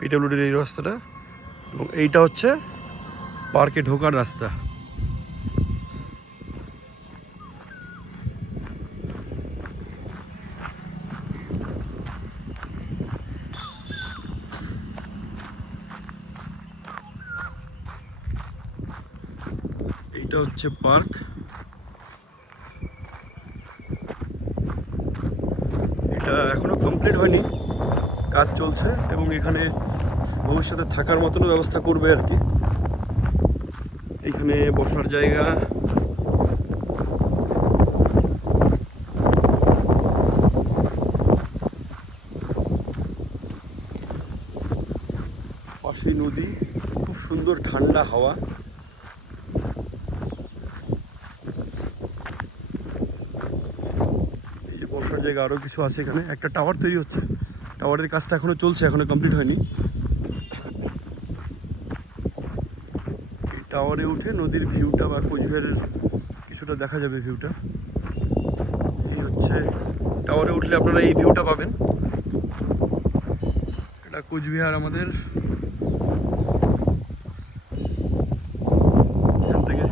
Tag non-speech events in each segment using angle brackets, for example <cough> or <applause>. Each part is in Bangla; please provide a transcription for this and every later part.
পিডব্লিউডির এই রাস্তাটা এবং এইটা হচ্ছে পার্কে ঢোকার রাস্তা। এইটা হচ্ছে পার্ক। এটা এখনও কমপ্লিট হয়নি, কাজ চলছে এবং এখানে ভবিষ্যতে থাকার মতনও ব্যবস্থা করবে আর কি। এখানে বসার জায়গা। পাশেই নদী, খুব সুন্দর ঠান্ডা হাওয়া। এই যে বসার জায়গা আরও কিছু আছে এখানে। একটা টাওয়ার তৈরি হচ্ছে। টাওয়ারের কাজটা এখনও চলছে, এখনও কমপ্লিট হয়নি। টাওয়ারে উঠে নদীর ভিউটা বা কোচবিহারের কিছুটা দেখা যাবে ভিউটা। এই হচ্ছে টাওয়ারে উঠলে আপনারা এই ভিউটা পাবেন। এটা কোচবিহার আমাদের এখান থেকে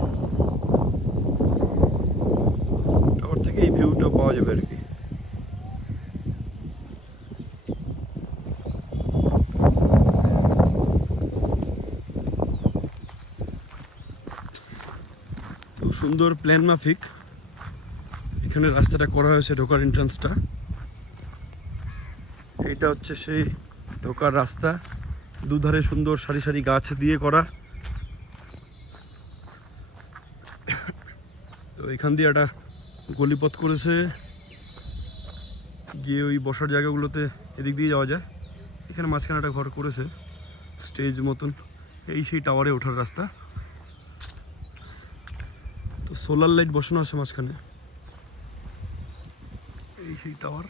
টাওয়ার থেকে এই ভিউটা পাওয়া যাবে আর কি খুব সুন্দর প্ল্যান মাফিক। এখানে রাস্তাটা করা হয়েছে ঢোকার এন্ট্রান্সটা এইটা হচ্ছে সেই ঢোকার রাস্তা। দুধারে সুন্দর সারি সারি গাছ দিয়ে করা। তো এখান দিয়ে একটা গলিপথ করেছে। গিয়ে ওই বসার জায়গাগুলোতে এদিক দিয়ে যাওয়া যায়। এখানে মাঝখানে একটা ঘর করেছে, স্টেজ মতন। এই সেই টাওয়ারে ওঠার রাস্তা। সোলার লাইট বসানো আছে মাঝখানে। এই সেই টাওয়ার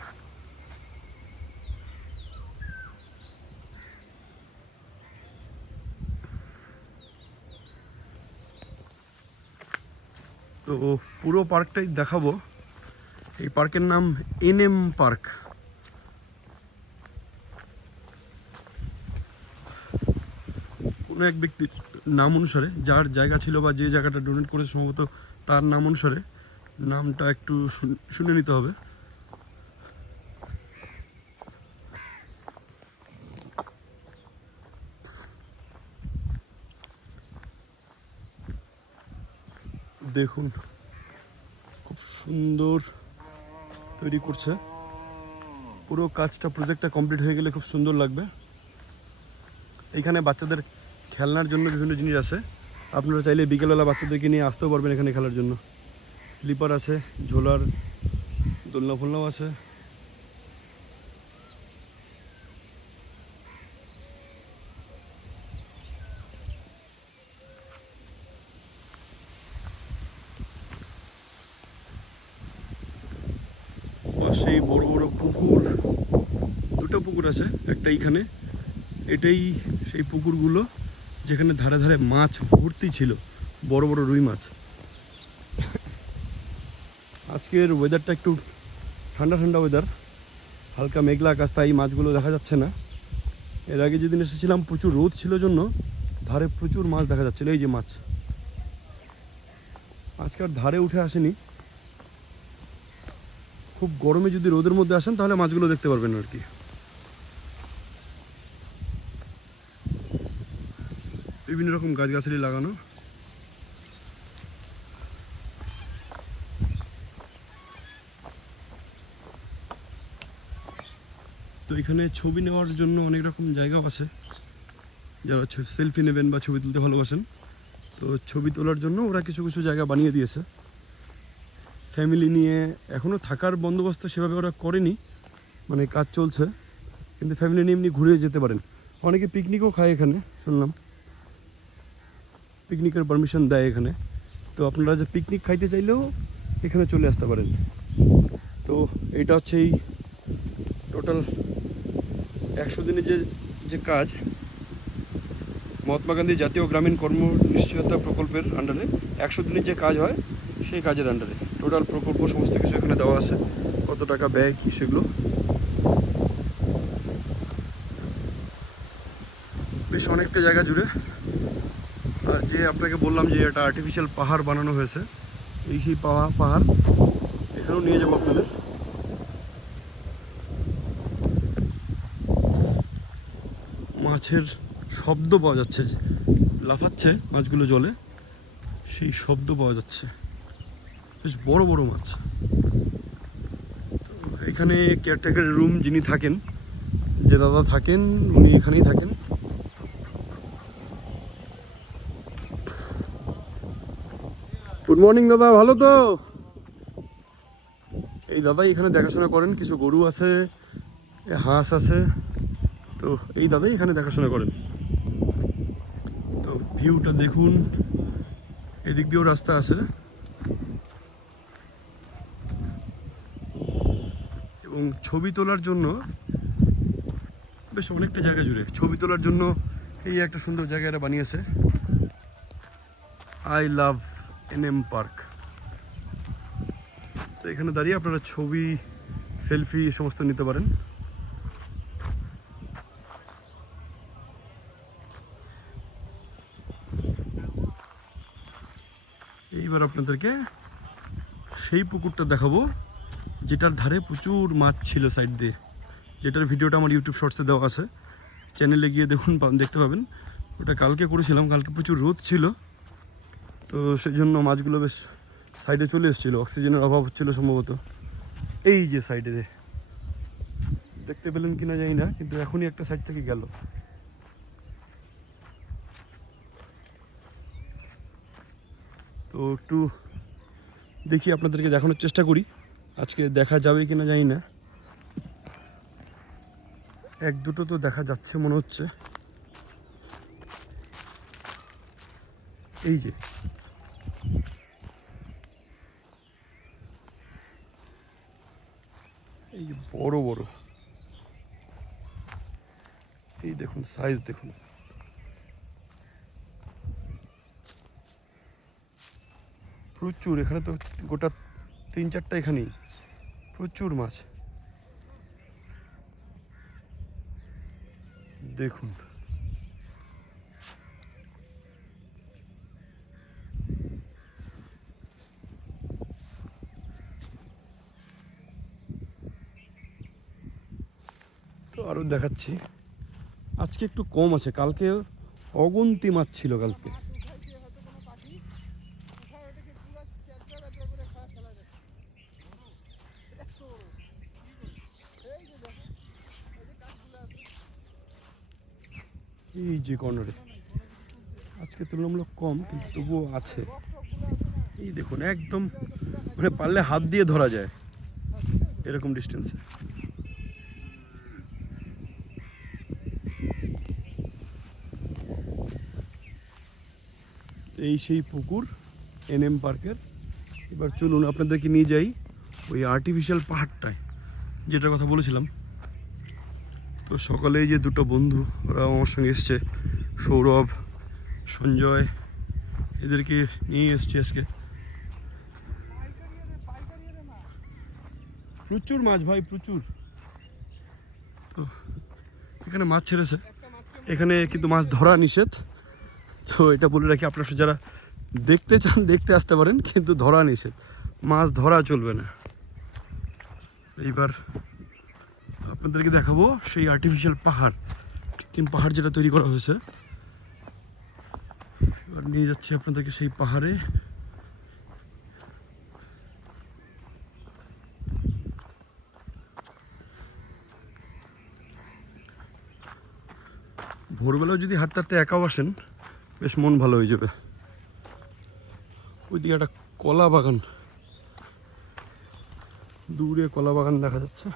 তো পুরো পার্কটাই দেখাবো। এই পার্কের নাম এন এম পার্ক কোনো এক ব্যক্তির নাম অনুসারে যার জায়গা ছিল বা যে জায়গাটা ডোনেট করেছে সম্ভবত তার নাম অনুসারে নামটা একটু শুন- নিতে হবে। দেখুন, খুব সুন্দর তৈরি করছে। পুরো কাজটা, প্রজেক্টটা কমপ্লিট হয়ে গেলে খুব সুন্দর লাগবে। এখানে বাচ্চাদের খেলনার জন্য বিভিন্ন জিনিস আছে। আপনারা চাইলে বিকেলবেলা বাচ্চাদেরকে নিয়ে আসতেও পারবেন এখানে খেলার জন্য। স্লিপার আছে, ঝোলার, দোলনা ফোলনাও আছে। সেই বড় বড় পুকুর, দুটো পুকুর আছে, একটা এইখানে। এটাই সেই পুকুরগুলো। যেখানে ধারে ধারে মাছ ভর্তি ছিল, বড় বড় রুই মাছ। আজকের ওয়েদারটা একটু ঠান্ডা ঠান্ডা ওয়েদার হালকা মেঘলা আকাশ, তাই মাছগুলো দেখা যাচ্ছে না। এর আগে যেদিন এসেছিলাম, প্রচুর রোদ ছিল জন্য ধারে প্রচুর মাছ দেখা যাচ্ছিল, এই যে মাছ। আজকাল ধারে উঠে আসেনি। খুব গরমে যদি রোদের মধ্যে আসেন, তাহলে মাছগুলো দেখতে পারবেন আর কি। বিভিন্ন রকম গাছগাছালি লাগানো। তো এখানে ছবি নেওয়ার জন্য অনেক রকম জায়গাও আছে। যারা সেলফি নেবেন বা ছবি তুলতে ভালোবাসেন। তো ছবি তোলার জন্য ওরা কিছু কিছু জায়গা বানিয়ে দিয়েছে। ফ্যামিলি নিয়ে এখনও থাকার বন্দোবস্ত সেভাবে ওরা করেনি। মানে কাজ চলছে। কিন্তু ফ্যামিলি নিয়ে এমনি ঘুরে যেতে পারেন। অনেকে পিকনিকও খায় এখানে, শুনলাম। পিকনিকের পারমিশন দেয় এখানে। তো আপনারা যে পিকনিক খাইতে চাইলেও এখানে চলে আসতে পারেন। তো এটা হচ্ছে এই টোটাল একশো দিনের যে যে কাজ, মহাত্মা গান্ধী জাতীয় গ্রামীণ কর্ম নিশ্চয়তা প্রকল্পের আন্ডারে একশো দিনের যে কাজ হয়, সেই কাজের আন্ডারে টোটাল প্রকল্প সমস্ত কিছু এখানে দেওয়া আছে। কত টাকা ব্যয়, কী সেগুলো। বেশ অনেকটা জায়গা জুড়ে যে আপনাকে বললাম যে এটা আর্টিফিশিয়াল পাহাড় বানানো হয়েছে, এই সেই পাহাড় পাহাড়, এখানেও নিয়ে যাব আপনাদের। মাছের শব্দ পাওয়া যাচ্ছে, লাফাচ্ছে মাছগুলো জলে, সেই শব্দ পাওয়া যাচ্ছে। বেশ বড় বড় মাছ। এখানে কেয়ারটেকারের রুম যিনি থাকেন, যে দাদা থাকেন, উনি এখানেই থাকেন। গুড মর্নিং দাদা। ভালো তো? এই দাদাই এখানে দেখাশোনা করেন, কিছু গরু আছে হাঁস আছে। তো এই দাদাই এখানে দেখাশোনা করেন। তো ভিউটা দেখুন। এদিক দিয়েও রাস্তা আছে। এবং ছবি তোলার জন্য বেশ অনেকটা জায়গা জুড়ে। ছবি তোলার জন্য এই একটা সুন্দর জায়গা এরা বানিয়েছে। I love N M park. তো এখানে দাঁড়িয়ে আপনারা ছবি, সেলফি সমস্ত নিতে পারেন। এইবার আপনাদেরকে সেই পুকুরটা দেখাবো, যেটার ধারে প্রচুর মাছ ছিল সাইড দিয়ে। যেটার ভিডিওটা আমার ইউটিউব শর্টসে দেওয়া আছে। চ্যানেলে গিয়ে দেখুন, দেখতে পাবেন। ওটা কালকে করেছিলাম, কালকে প্রচুর রোদ ছিল। তো সেই জন্য মাছগুলো বেশ সাইডে চলে এসেছিল। অক্সিজেনের অভাব হচ্ছিল সম্ভবত। এই যে সাইডে দেখতে পেলেন কিনা জানি না, কিন্তু এখনই একটা সাইড থেকে গেল। তো একটু দেখি আপনাদেরকে দেখানোর চেষ্টা করি। আজকে দেখা যাবে কিনা জানি না। এক দুটো তো দেখা যাচ্ছে মনে হচ্ছে। এই যে এই যে বড় বড়। এই দেখুন সাইজ দেখুন। প্রচুর, এখানে তো গোটা তিন চারটা এখানেই। প্রচুর মাছ। দেখুন। তো আরও দেখাচ্ছি। আজকে একটু কম আছে, কালকে অগুন্তি মাছ ছিল কালকে। এই যে কর্নারে। আজকে তুলনামূলক কম, কিন্তু তবুও আছে। এই দেখুন, একদম মানে পারলে হাত দিয়ে ধরা যায়, এরকম ডিস্টেন্সে এই সেই পুকুর, এনএম পার্কের। এবার চলুন আপনাদেরকে নিয়ে যাই ওই আর্টিফিশিয়াল পাহাড়টায়। যেটার কথা বলেছিলাম। তো সকালে যে দুটো বন্ধু, ওরা আমার সঙ্গে এসছে, সৌরভ, সঞ্জয়, এদেরকে নিয়ে এসছি আজকে। প্রচুর মাছ ভাই, প্রচুর। তো, এখানে মাছ ছেড়েছে। এখানে কিন্তু মাছ ধরা নিষেধ। তো এটা বলে রাখি আপনারা যারা দেখতে চান, দেখতে আসতে পারেন, কিন্তু ধরা নিষেধ। মাছ ধরা চলবে না। এইবার আপনাদেরকে দেখাবো সেই আর্টিফিশিয়াল পাহাড়। কৃত্রিম পাহাড় যেটা তৈরি করা হয়েছে। এবার নিয়ে যাচ্ছি আপনাদেরকে সেই পাহাড়ে। ভোরবেলাও যদি হাঁটতে হাঁটতে একাও আসেন বেশ মন ভালো হয়ে যাবে। ওইদিকে একটা কলা বাগান। দূরে কলা বাগান দেখা যাচ্ছে।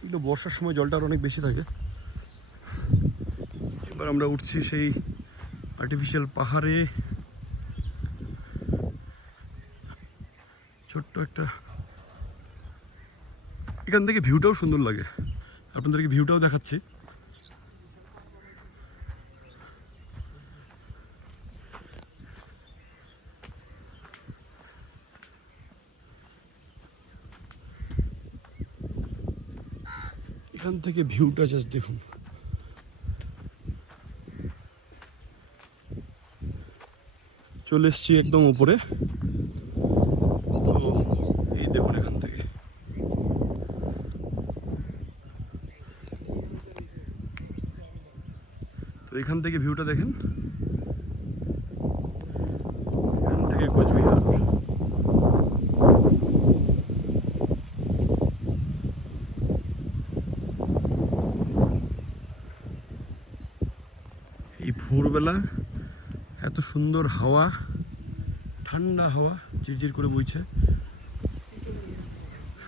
কিন্তু বর্ষার সময় জলটা আর অনেক বেশি থাকে। এবার আমরা উঠছি সেই আর্টিফিশিয়াল পাহাড়ে। ছোট্ট একটা এখান থেকে ভিউটাও সুন্দর লাগে। আপনাদেরকে ভিউটাও দেখাচ্ছি। এখান থেকে ভিউটা জাস্ট দেখুন। চলে এসছি একদম উপরে। দেখুন এখান থেকে। তো এখান থেকে ভিউটা দেখেন। এখান থেকে কোচবিহার। এই ভোরবেলা এত সুন্দর হাওয়া, ঠান্ডা হাওয়া, ঝিরঝির করে বইছে।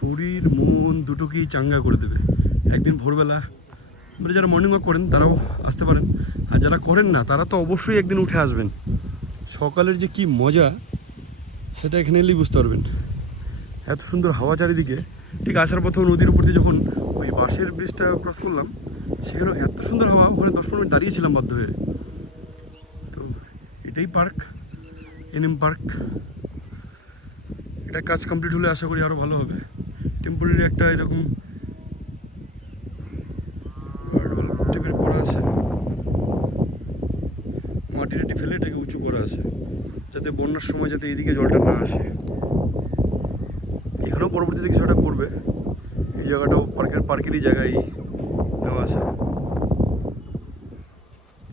শরীর, মন দুটোকেই চাঙ্গা করে দেবে। একদিন ভোরবেলা মানে যারা মর্নিং ওয়াক করেন, তারাও আসতে পারেন। আর যারা করেন না, তারা তো অবশ্যই একদিন উঠে আসবেন। সকালের যে কি মজা, সেটা এখানে এলেই বুঝতে পারবেন। এত সুন্দর হাওয়া চারিদিকে। ঠিক আসার পথে নদীর উপর দিয়ে যখন ওই বাঁশের ব্রিজটা ক্রস করলাম, সেখানেও এত সুন্দর হাওয়া। ওখানে দশ পনেরো মিনিট দাঁড়িয়েছিলাম বাধ্য হয়ে। তো এটাই পার্ক, এনএম পার্ক। এটা কাজ কমপ্লিট হলে আশা করি আরও ভালো হবে। টেম্পোরারি একটা এরকম টেপের করা আছে। মাটি টাটি ফেলে এটাকে উঁচু করা আছে, যাতে বন্যার সময় যাতে এইদিকে জলটা না আসে। এখানেও পরবর্তীতে কিছু একটা করবে। এই জায়গাটাও পার্কের পার্কেরই জায়গায় নেওয়া আছে।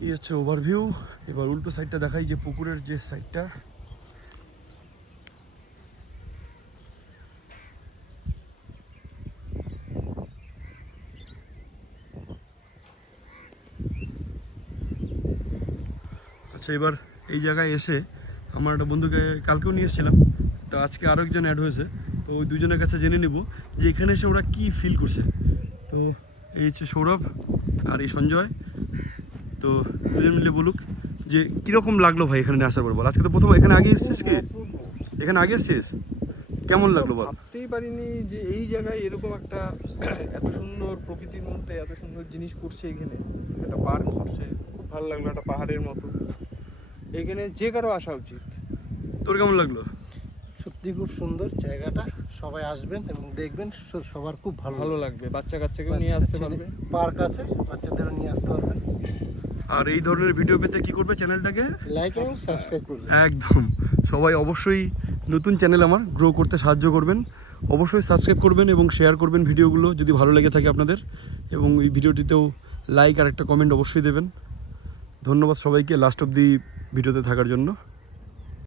এই হচ্ছে ওভারভিউ এবার উল্টো সাইডটা দেখাই যে পুকুরের যে সাইডটা এবার এই জায়গায় এসে আমার একটা বন্ধুকে কালকেও নিয়ে এসেছিলাম। তো আজকে আরও একজন অ্যাড হয়েছে। তো ওই দুজনের কাছে জেনে নেব যে এখানে এসে ওরা কী ফিল করছে। তো এই হচ্ছে সৌরভ আর এই সঞ্জয়। তো দুজন মিলে বলুক যে কীরকম লাগল ভাই এখানে আসার পর বল। আজকে তো প্রথম এখানে আগে এসছিস কি? এখানে আগে এসছিস? কেমন লাগল বল? ভাবতেই পারিনি যে এই জায়গায় এরকম একটা <clears throat> এত সুন্দর প্রকৃতির মধ্যে এত সুন্দর জিনিস করছে এখানে। একটা পার্ক করছে। খুব ভালো লাগল একটা পাহাড়ের মতো। এখানে যে কারও আসা উচিত। তোর কেমন লাগল? সত্যি খুব সুন্দর জায়গাটা সবাই আসবেন এবং দেখবেন সবার খুব ভালো ভালো লাগবে। বাচ্চা কাচ্চাকেও নিয়ে আসতে পারবে। পার্ক আছে বাচ্চাদেরও নিয়ে আসতে পারবে আর এই ধরনের ভিডিও পেতে কি করবে চ্যানেলটাকে? লাইক এবং সাবস্ক্রাইব করবে একদম। সবাই অবশ্যই নতুন চ্যানেল আমার গ্রো করতে সাহায্য করবেন। অবশ্যই সাবস্ক্রাইব করবেন এবং শেয়ার করবেন ভিডিওগুলো যদি ভালো লেগে থাকে আপনাদের। এবং এই ভিডিওটিতেও লাইক আর একটা কমেন্ট অবশ্যই দেবেন। ধন্যবাদ সবাইকে। লাস্ট অব দি ভিডিওতে থাকার জন্য।